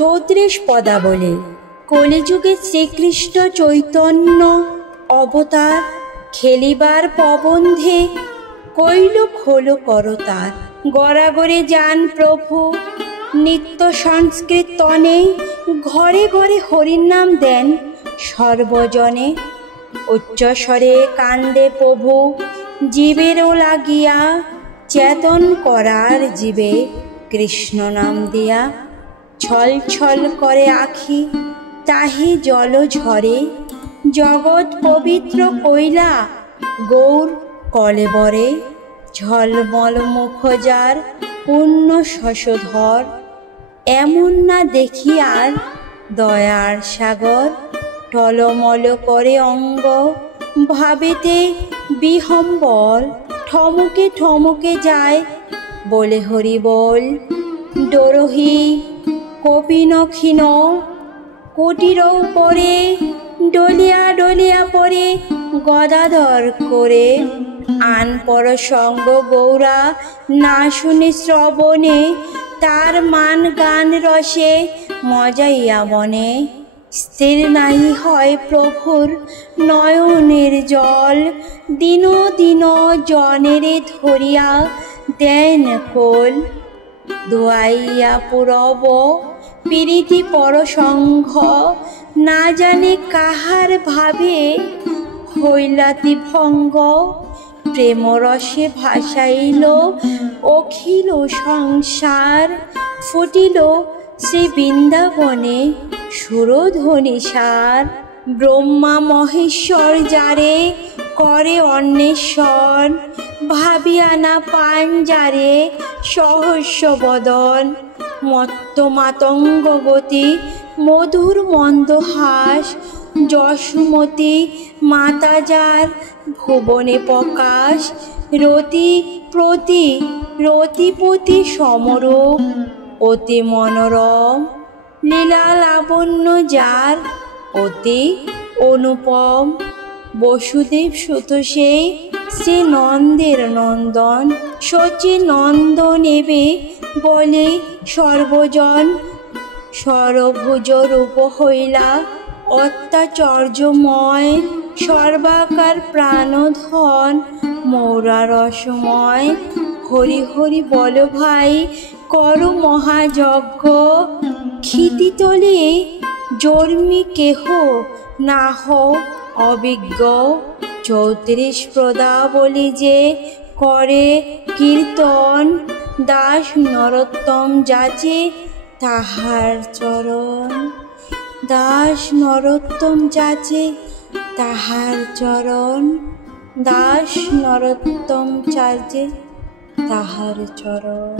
34 পদাবলী। কলিযুগে শ্রীকৃষ্ণ চৈতন্য অবতার, খেলিবার প্রবন্ধে কইল খোলো করতার। গড়াগড়ে যান প্রভু নিত্য সংস্কৃতনে, ঘরে ঘরে হরির নাম দেন সর্বজনে। উচ্চস্বরে কান্দে প্রভু জীবেরও লাগিয়া, চেতন করার জীবে কৃষ্ণ নাম দিয়া। ছল ছল করে আখি তাহি জল ঝরে, জগৎ পবিত্র কইলা গৌর কলেবরে। ঝলমল মুখ যার পুণ্য শশধর, এমন না দেখি আর দয়ার সাগর। টলমল করে অঙ্গ ভাবেতে বিহম্বল, ঠমকে ঠমকে যায় বলে হরি বল। ডোরহি কপিন ক্ষীণ কুটির পরে, ডলিয়া ডলিয়া পরে গদাধর করে। আন পর সঙ্গ গৌরা না শুনে শ্রবণে, তার মান গান রসে মজাইয়া বনে। স্থির নাহি হয় প্রভুর নয়নের জল, দিন দিন জনেরে ধরিয়া দেন কোল। দোয়াইয়া পুরব প্রীতি পরসংঘ, না জানে কাহার ভাবে হইলাতি ভঙ্গ। প্রেমরসে ভাসাইল অখিল সংসার, ফুটিল শ্রী বৃন্দাবনে সুরধ্বনি সার। ব্রহ্মা মহেশ্বর যারে করে অন্বেষণ, ভাবিয়া না পান যারে সহস্য বদন। মত্ত মাতঙ্গ গতি মধুর মন্দহাস, যশোমতি মাতা যার ভুবনে প্রকাশ। রতি প্রতি রতিপতি সমরূপ অতি মনোরম, লীলা লাবণ্য যার অতি অনুপম। বসুদেব সুত সেই শ্রী নন্দের নন্দন, শচী নন্দ নেবে বলে সর্বজন। সরভুজ রূপ হইলা অত্যাচর্যময়, সর্বাকার প্রাণধন মৌরা রসময়। হরি হরি বল ভাই করো মহাযজ্ঞ, ক্ষিতিতলে জন্মি কেহ না হও অবিজ্ঞ। 34 পদাবলী যে করে কীর্তন, দাস নরোত্তম যাচে তাহার চরণ। দাস নরোত্তম যাচে তাহার চরণ, দাস নরোত্তম যাচে তাহার চরণ।